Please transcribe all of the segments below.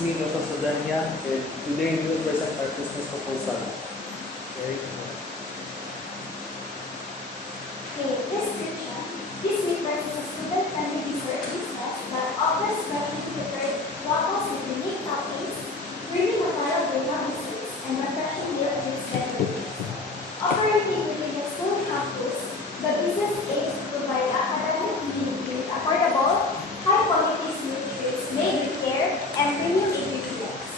is me, Dr. Sudanya, and today we will present our business proposal. Okay. Description. This refers to a student-friendly dessert business that offers freshly prepared waffles with unique toppings, creamy Nutella vanilla biscuits, and refreshing milk drinks beverages. Operating within the school campus, the business aims to provide academically affordable, high-quality sweet treats made with care and premium ingredients.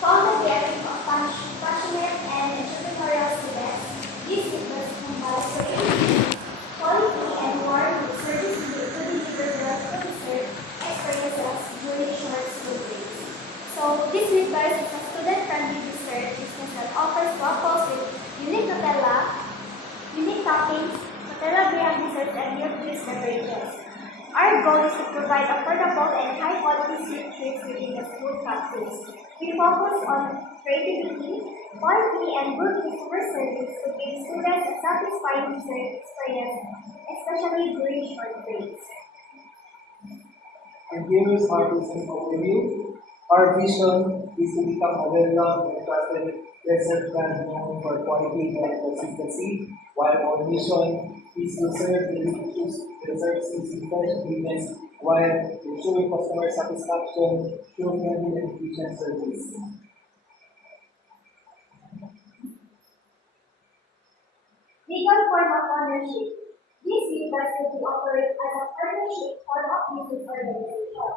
To all the gathering of passionate and entrepreneurial students, this business combines creativity, quality, and warm service to deliver delightful dessert experiences during short school days. So, this Midbars is a student-friendly dessert business that offers waffles with unique Nutella, unique toppings, Nutella brand desserts, and milk juice beverages. Our goal is to provide affordable and high-quality sweet treats within the school campus. We focus on creativity, quality, and good customer service to give students a satisfying dessert experience, especially during short breaks. And here is our business overview. Our vision is to become a well-known and trusted dessert brand known for quality and consistency, while our mission is to serve delicious desserts using fresh ingredients while ensuring customer satisfaction through friendly and efficient service. Legal form of ownership. This business will be operated as a partnership form of business organization.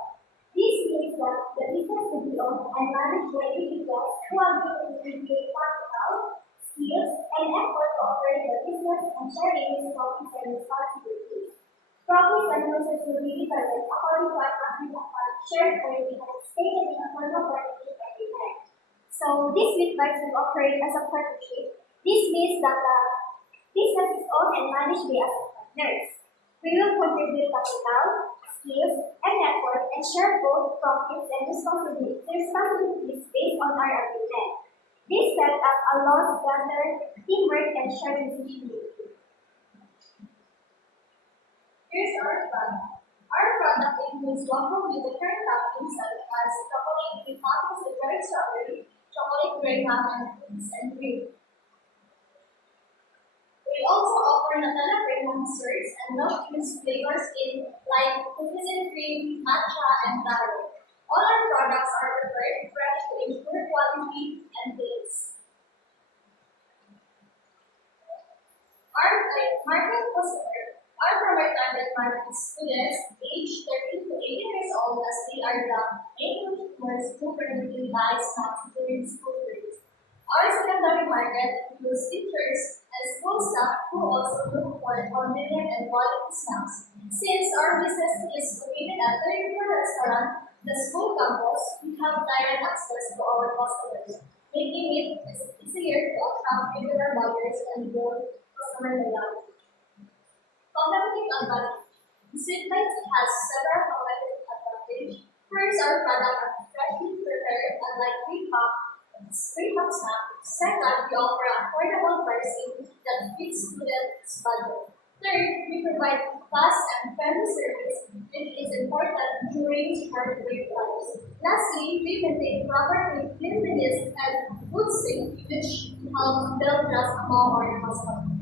This means that the business will be owned and managed by individuals who are given to create capital, skills, and effort to operate the business and share its profits and responsibilities. Profits and losses will be divided according to an agreed upon shared earning and stated in a formal partnership agreement. So this business will operate as a partnership. This means that the business is owned and managed by us as partners. We will contribute capital, skills, and network and share both profits and responsibilities based on our agreement. This setup allows better teamwork and shared decision-making. Here's our product. Our product includes waffle with different toppings such as chocolate with apples and red strawberry, chocolate graham, and cookies and cream. We also offer Nutella graham desserts and milk juice flavors in like cookies and cream, matcha, and taro. All our products are prepared fresh to ensure quality and taste. Our market customer. Our target market is students aged 13 to 18 years old as they are the main consumers who frequently buy snacks during school breaks. Our secondary market includes teachers and school staff who also look for convenient and quality snacks. Since our business is located at the River Restaurant, the school campus, we have direct access to our customers, making it easier to attract regular buyers and build customer loyalty. Competitive advantage. Sweet Bites has several competitive advantages. First, our product are freshly prepared and like pre-packed snack. Second, we offer affordable pricing that fits students' budget. Third, we provide fast and friendly service, which is important during short break times. Lastly, we maintain proper cleanliness and food safety, which helps build trust among our customers.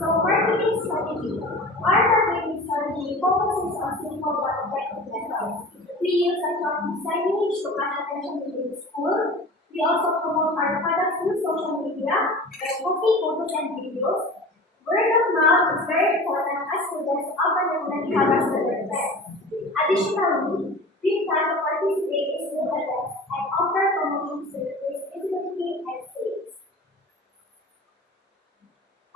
So, marketing strategy. Our marketing strategy focuses on simple but effective methods. We use attractive signage to catch attention within the school. We also promote our products through social media by posting photos and videos. Word of mouth is very important as students often recommend products to their friends. Additionally, we plan to participate in school events and offer promotions to increase visibility and sales.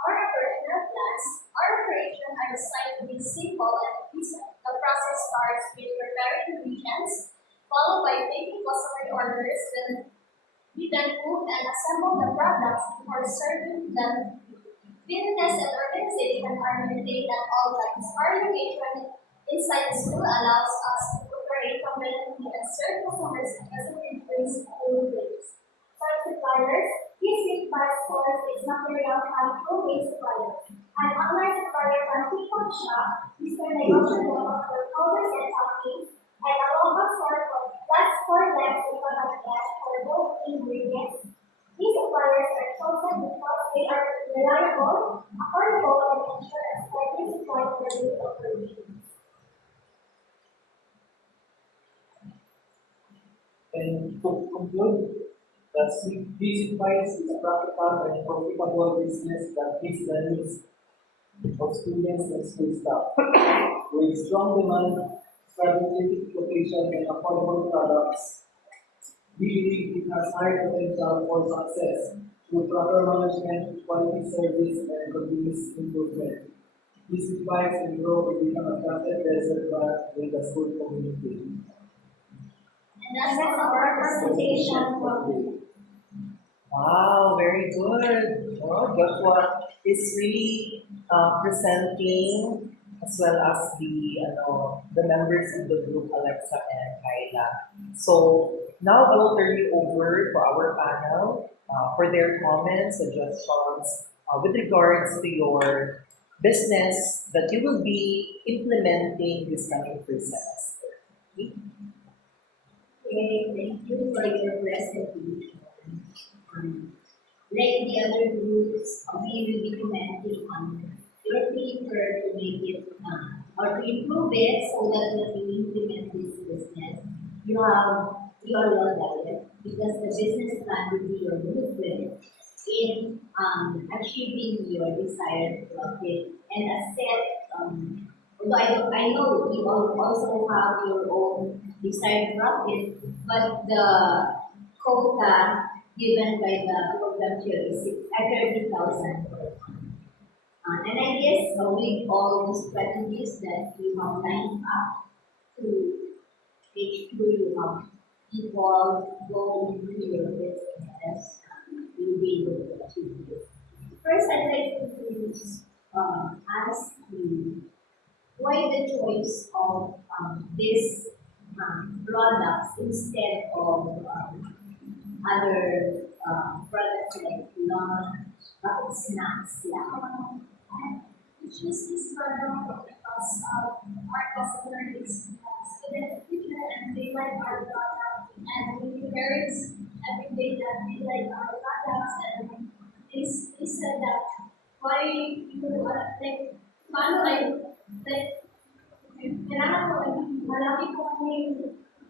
Our operational plans. Our operation are designed to be simple and efficient. The process starts with preparing ingredients, followed by taking customer orders, then we then cook and assemble the products before serving them. Cleanliness and organization are maintained at all times. Our location inside the school allows us to operate conveniently and serve customers pleasantly during school days. For suppliers, this requires stores its material from pro-based suppliers. An online supplier from TikTok Shop, Mr. Negosyo will offer powders and toppings, and a robust ingredients. These suppliers are chosen because they are reliable, affordable, and ensure a steady supply for daily operations. And to conclude, the Basic Bites is a practical and profitable business that meets the needs of students and school staff. With strong demand, strategic location, and affordable products, we believe it has high potential for success through proper management, quality service, and continuous improvement. Basic Bites will grow to become a trusted desert bar in the school community. And that's our presentation from Wow, very good. Oh, Joshua is really presenting as well as the members of the group, Alexa and Kyla. So now I will turn you over to our panel for their comments, suggestions with regards to your business that you will be implementing this coming first semester. Okay, thank you for your presentation. Like the other groups, we will be commenting on your paper to make it or to improve it so that when you implement this business, you are well guided because the business plan will be your blueprint in achieving your desired profit and a set although I know you all also have your own desired profit, but the quota given by the program here is 30,000 per month. And I guess with all the strategies that you have lined up to make sure you have people go into your business, you'll be able to achieve this. First, I'd like to ask you why the choice of this products instead of other products like lunch, bucket snacks, yeah. We choose this product because our customer is student teacher and they like our product and we parents every day that they like our products and they said that why you like paano like kailangan ko marami po kami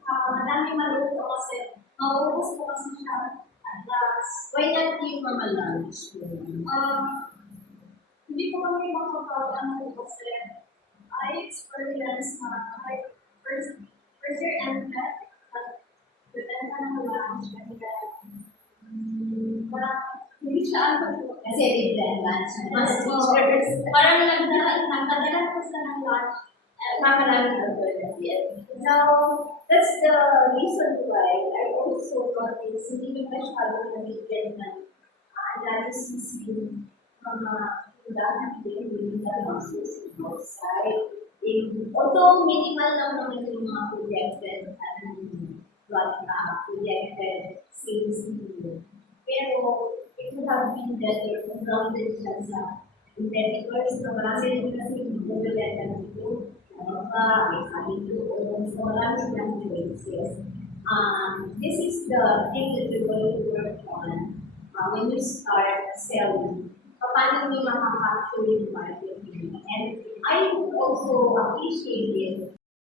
madami maluto kasi mauubos po kasi siya at last. Why not give from a lunch? Hindi ko kami makapag-ano kasi I experienced na first year MPET at bibenta ng lunch and then parang hindi siya ano po. Kasi different lunch Mas teachers. parang nagdala ko sa ng lunch Marami ang yes. Now, that's the reason why I also got this hindi masyado nabigyan ng analysis yung mga undahan din yung analysis outside. Although minimal lang naman yung mga projected sales nito. Pero it would have been better kung grounded siya sa competitors na marami rin kasi bumibenta nito. May sabi doon, so marami silang choices. This is the thing that you're going to work on when you start selling. Paano nyo makaka-capture yung market nyo? And I would also appreciate it.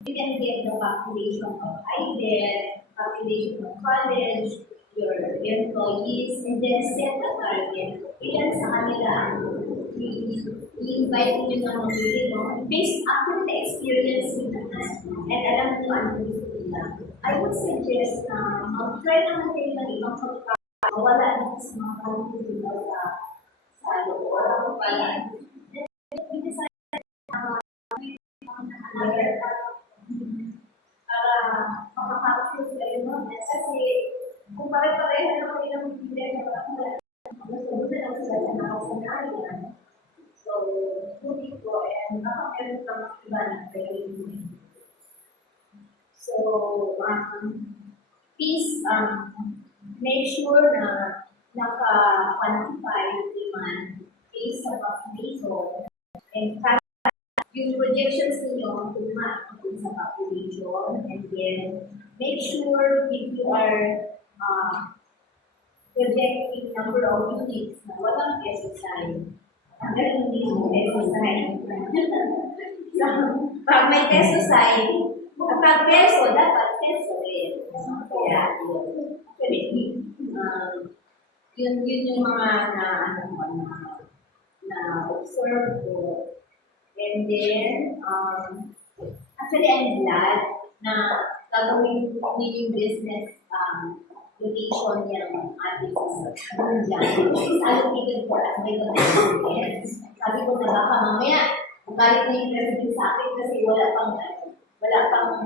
You can get the population of IDET, population of college, your employees, and then set a target. Ilan sa kanila ang i-invite nyo na mamili, no? Based after the experience nyo na and alam nyo ano gusto nila. I would suggest na mag-try naman kayo ng ibang pagkakas. Wala na sa mga kalito nila sa loob. Wala. Para makaka-capture kayo no? Kasi kung pare-pareho na kayo ng bibili na parang gusto na lang sila na nakasanayan. So, hindi ko and nakakaroon ka ng iba na pwede. So, please make sure na naka-quantify yung demand based sa population and yung projections ninyo to match sa population and then make sure if you are projecting number of units na walang peso sign. Ang galing yung peso sign. So, pag may peso sign, kapag peso, dapat peso rin. Kaya, yun yung mga na observe ko. And then, actually, I'm glad na gagawin yung business location yung ating dyan. It's allocated for us by the government. Sabi ko na baka mamaya, magalit na yung president sa akin kasi wala pang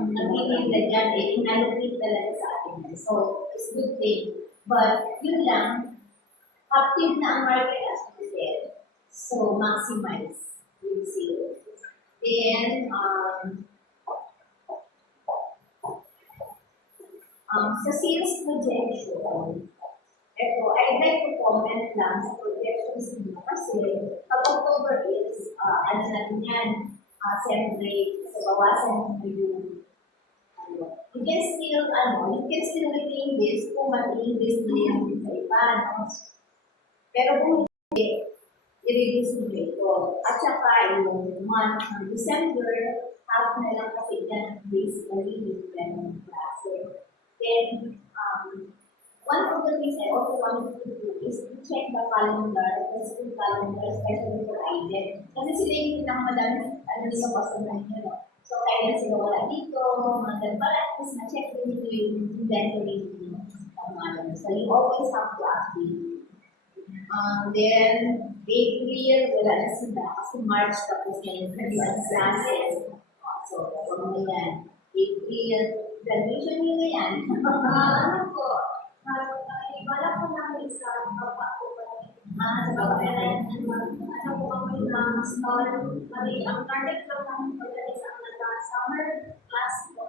nagtitinda dyan eh. Inallocate talaga sa atin. So, it's good thing. But, yun lang, active na ang market as we said. So, maximize yung sales. Then, sa sales projection, ito, I'd like to comment lang sa projections nyo kasi pag October is, ano natin yan, celebrate, so bawasan nyo yung, you can still retain this kung mag-i-invest nyo yan sa iba, no? Pero kung hindi, i-reduce nyo ito. At saka yung month ng December, half na lang kasi dyan basically yung ganong klase. Then, one of the things I also wanted to do is to check the calendar, the school calendar, especially for IDEC. Kasi sila yung pinakamadami, sa customer nyo, no? So, kaya na sila wala dito, mga para at least na-check din nito yung inventory nyo. So, you always have to update. Then, April, wala na sila. Kasi March, tapos na yung kanilang classes. So, ano na yan? April, graduation nila yan. Ano po, wala po namin sa baba ko pa rin. Sa baba rin, ano po kami ng small, ang target lang namin pagdating sa summer class po.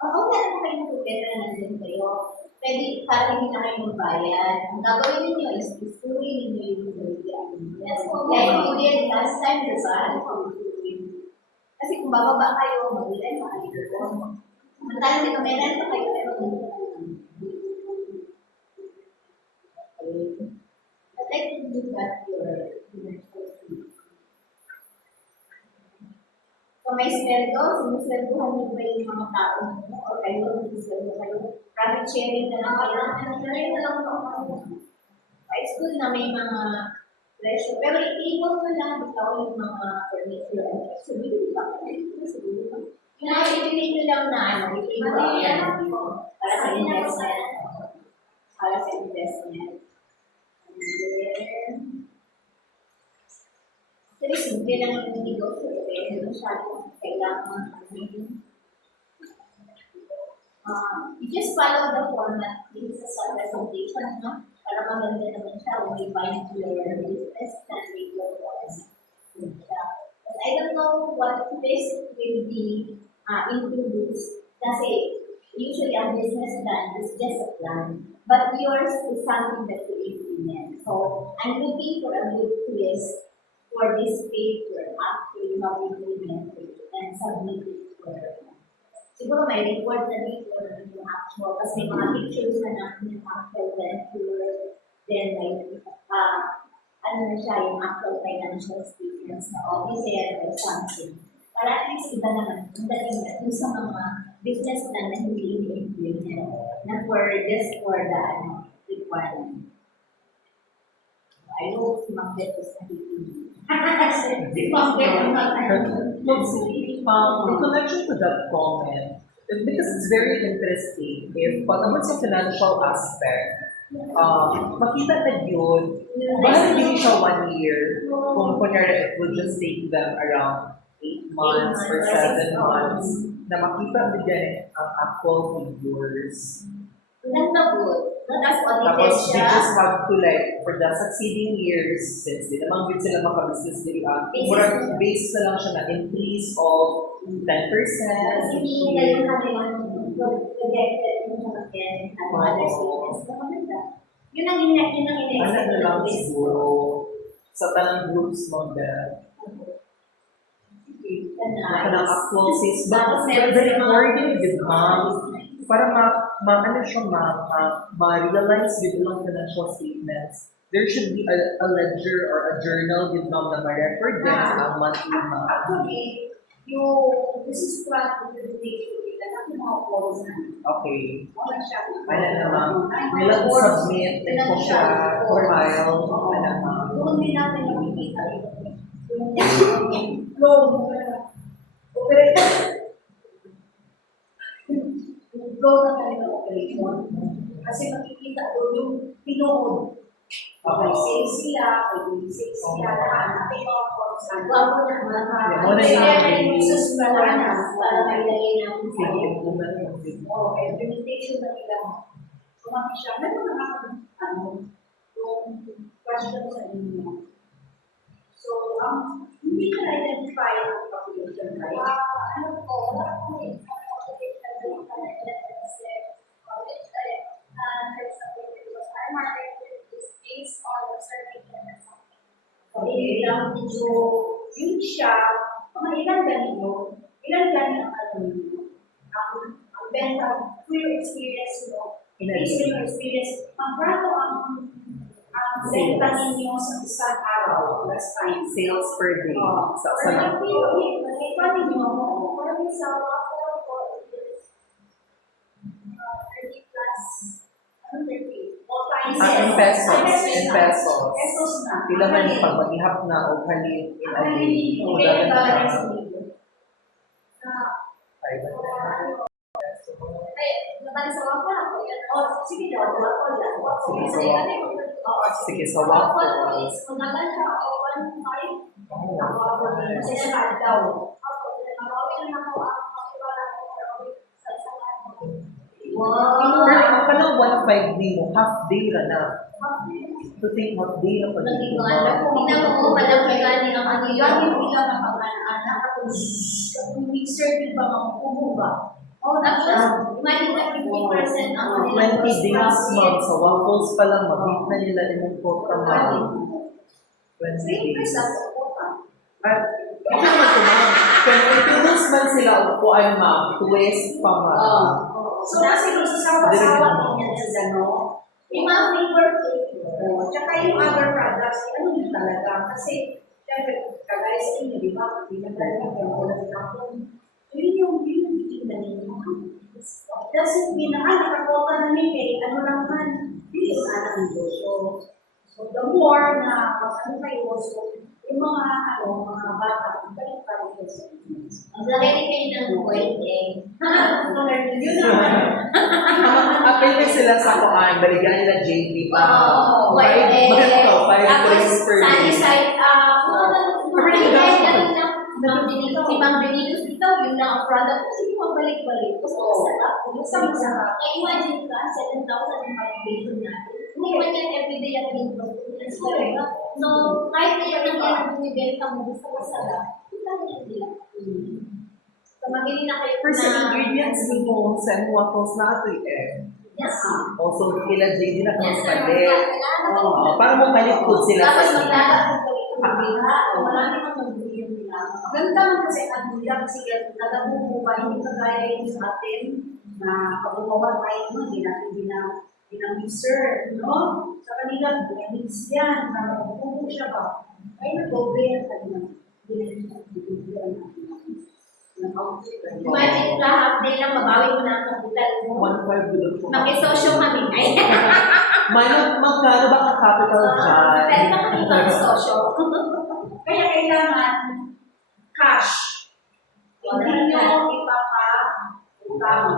Oo, meron kayo ng pupera na nandun kayo. Pwede, para hindi na kayo magbayad. Ang gagawin ninyo is isurin ninyo yung bigyan. Yes, like you did last time, di ba? Kasi kung bababa kayo, mag-ilan pa kayo ko. Matalang dito, meron pa kayo, pero hindi na kayo. I'd like to do that your So may sweldo, sinusweldohan niyo ba yung mga tao mo? O kayo, sinusweldo kayo? Profit sharing na lang kayo? Sharing na lang po ako. High school na may mga presyo. Pero i-ipon mo lang ikaw yung mga furniture. Sabi ko ba? Yung mga ibigay nyo lang na ano, Material po. para sa investment. Para sa investment. And then, actually, simple lang yung negosyo. Pero masyado kailangan you just follow the format. This is a presentation, no? Para maganda naman siya when you bind to your business and make your voice. But I don't know what this will be introduced. Kasi usually a business plan is just a plan. But yours is something that you implement. So I'm looking for a good twist for this paper after you have implemented and submitted for siguro may report na dito yung actual, kasi may mga pictures na namin yung actual venture, then like, ano na siya, yung actual financial statements na audited or something. Para at least iba naman, yung dating na yung sa mga business plan na hindi i-implement na just for the requirement. I hope si Macbeth is nakikinig. Si Macbeth ang In connection to that comment, because it's very interesting, if pag naman sa financial aspect, makita na yun, baka hindi siya 1 year, kung kunyari it will just take them around 8 months or 7 months, na makita nila ang actual figures. That's not good. That's what it Tapos is they siya. just have to like, for the succeeding years, since di naman good sila makabusiness nila, murag based na lang siya na increase of 10%. Kasi hindi nila yung kanilang projected yung mga and other statements. Yun ang Ano na lang in-expect siguro sa tanang groups mo na kanang actual sales. But the recording, di ba? para ano siya, ma-realize with mga financial statements, there should be a ledger or a journal with ma'am na ma-record din sa monthly amount. Actually, this is what we do with the mga calls na. Okay. Wala siya. Ano na ma'am, nilang submit din po siya for file. Ano ma'am. Doon din natin nakikita yung flow operation. Yung flow na kanilang operation. Kasi makikita doon yung pinood. May sales sila, may sales sila, lahat. Wapo na mga susunod para mailagay natin sa implementation na nila. Kumaki siya, meron na yung question sa inyo. So, hindi ka identify ang population, right? Ano po, wala po yung our market is based on the survey or something. Hindi lang medyo yun siya, mga ilang ganito, ilang ganito ang alam niyo. Ang benta, through your experience, based on your experience, magkano ang benta ninyo sa isang araw, last time. Sales per day. Sa Or nagpa ninyo, For me, sa waffle po, it is 30 plus, 30. In pesos. In pesos. Pesos na. Pila man pag maghihap na o halin in a day. O dapat na siya. Ay, nabali sa waffle ako yan. Sige daw, waffle lang. Sige, sa waffle. is magagal siya o 1.5. Kasi sa daw. Ako, nabawin na ako ang pakiwala ko sa isang araw. Pero kanang 1.5 day mo, half day ra na. To think half day na pag Tingnan mo, malaki gani ang ano yan, hindi lang ang pag-anak. Kung mixer, di ba makukubo ba? Tapos, imagine na 50% ang kanilang 20 days month sa waffles pa lang, mag-meet na nila yung quota month. 20 days. At, hindi naman ito ma'am. Kung itunos man sila upuan ma'am, twist pa ma'am. So, kasi kung sasawa-sawa niya sa gano, yung mga flavor cake. tsaka yung other products, ano yun talaga? Kasi, syempre, kagaya sa inyo, di ba? Hindi na talaga, kaya wala sa kapon. Yun yung titignan ninyo. It doesn't mean na, nakakota na may cake, ano lang man, hindi yung anak ng negosyo. So, the more na, ano kayo, so, yung mga, mga bata, balik pa rin sa inyo. Ang lalaki kayo ng white egg. Yun naman. Apil na sila sa kuan, baligyan nila JP pa. White egg. 5 days per Sunny day. side up. White egg. Ganun lang. Si Ma'am Benito, dito, yun lang ang product. Kasi yung mabalik-balik. Gusto ko sarap. Gusto mo sarap. Kaya imagine ka, 7,000 ang motivation natin. Hindi man yan everyday ang input. So, kahit na yan ang binibenta mo, gusto ko sarap. Kita mo yung nila. So, mabili na kayo First ingredients ni mo sa waffles na ito eh. Yes. Also, kila JD na kung Yes, palit. Para mo palit food sila Tapos sa maglalakad kayo ng kabila. Marami nang magbili yung nila. Ganda man kasi ang nila kasi nagabubuka, hindi kagaya yung sa atin na pag-umawa tayo no, hindi natin dinamixer, no? Sa kanila, dinamix yan, para mabubuko siya ba? Kaya nag-doble yan kanina. Imagine ka, half day lang, mabawi mo na ang kapital mo. 1.5 bilog po. Makisosyo kami. Ay, Magkano ba ang capital dyan? pwede ba kami makisosyo? Kaya kailangan cash. Hindi nyo ipapa-utang.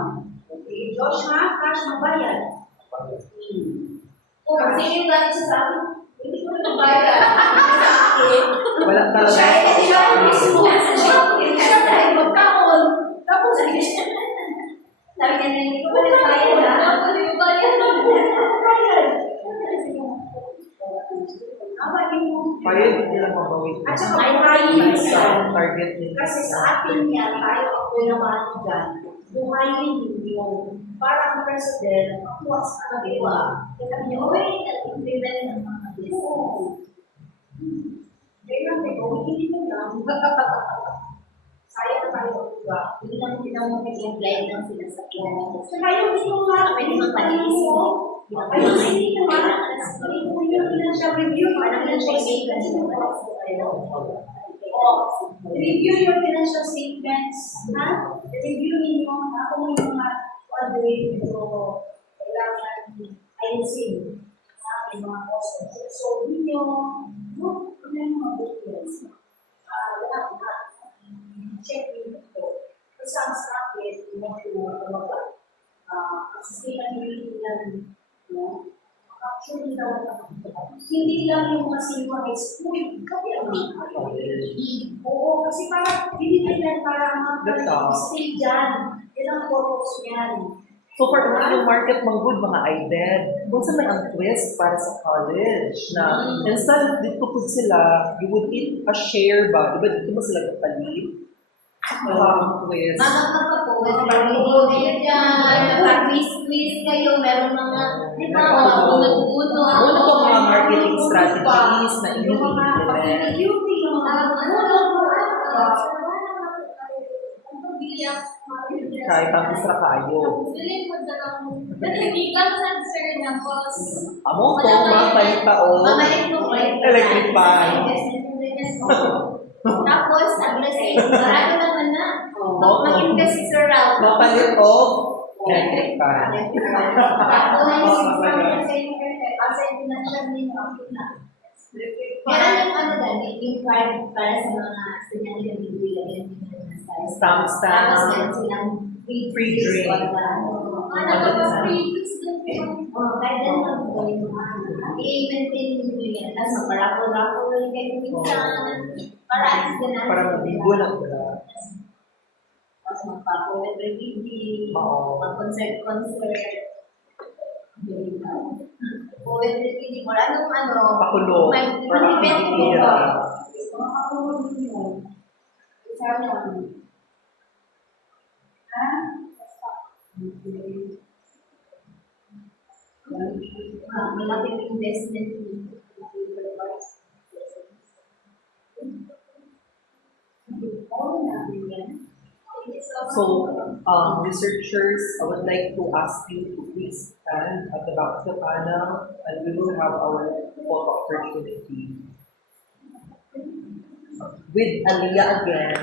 Okay, Josh ha, cash mabayad. Kung sino yung galing siya sa akin, hindi ko na bayad. Sa akin. Wala talaga. Siya yung mismo. Siya dahil magkaon. Tapos, Sabi niya na, hindi ko pa nagbayad ha. Ako hindi ko bayad. Bayad nila mabawit. at saka buhayin Sa yan. target nila. Kasi sa atin yan, tayo ako naman dyan, buhayin ninyo para ang president makuha sa kanila. Kaya sabi niya, uy, nag-implement ng mga business. Oo. Kaya may gawin, hindi mo lang. Sayang tayo, diba? Hindi lang mag-imply lang sila sa plan. Saka yung ito nga, Pwede mang palinis mo. ay, hindi naman, yung financial review, parang financial statements. Review your financial statements, ha? Review ninyo, ako mo yung mga quadrate, ito, kailangan ayusin, ha? Yung mga costs. So, ninyo, no, ano yung mga documents? Lahat na, check nyo ito. For some stuff, yes, you want to sustainability ng, no? Actually, hindi lang yung mga senior high school, kasi ang mga oo, kasi parang binibigyan para mag-stay dyan. Yan ang purpose niyan. So for yung market manggod mga IDED, kung saan man ang twist para sa college na instead of dito po sila, you would eat a share ba? Diba dito mo sila kapalit? Ang twist. Magpapapawid, parang kayo dyan, nag-quiz kayo, meron mga, di ba, mga bunot-bunot. Ano po mga marketing strategies na Yung mga i-implement? yung mga Kahit ang isra kayo. Feeling mo talagang natigigan sa sir na boss. Amo ko, mga palita o electric fan. Tapos, sabi na sa'yo, marami naman na. Mag-invest si Sir Ralph. Mapalit o electric fan. Tapos, sabi na sa'yo, kasi financial name ang na. Meron yung ano dali, yung card para sa mga estudyante na bibigyan Stamp. Tapos meron silang Free drink. Free kahit din mag-gawin mo. I-maintain nyo yan. Tapos magparapol-rapol kayo minsan. Para at least ganun. Para mabigo lang sila. Tapos magpa-poet reading. Oo. Mag-concert. Poet reading. Or ano. Pakulo. For activity. pakulong ninyo. Sabi namin. Ha? Malaking investment. So, researchers, I would like to ask you to please stand at the back of the panel and we will have our photo opportunity. With Aliyah again.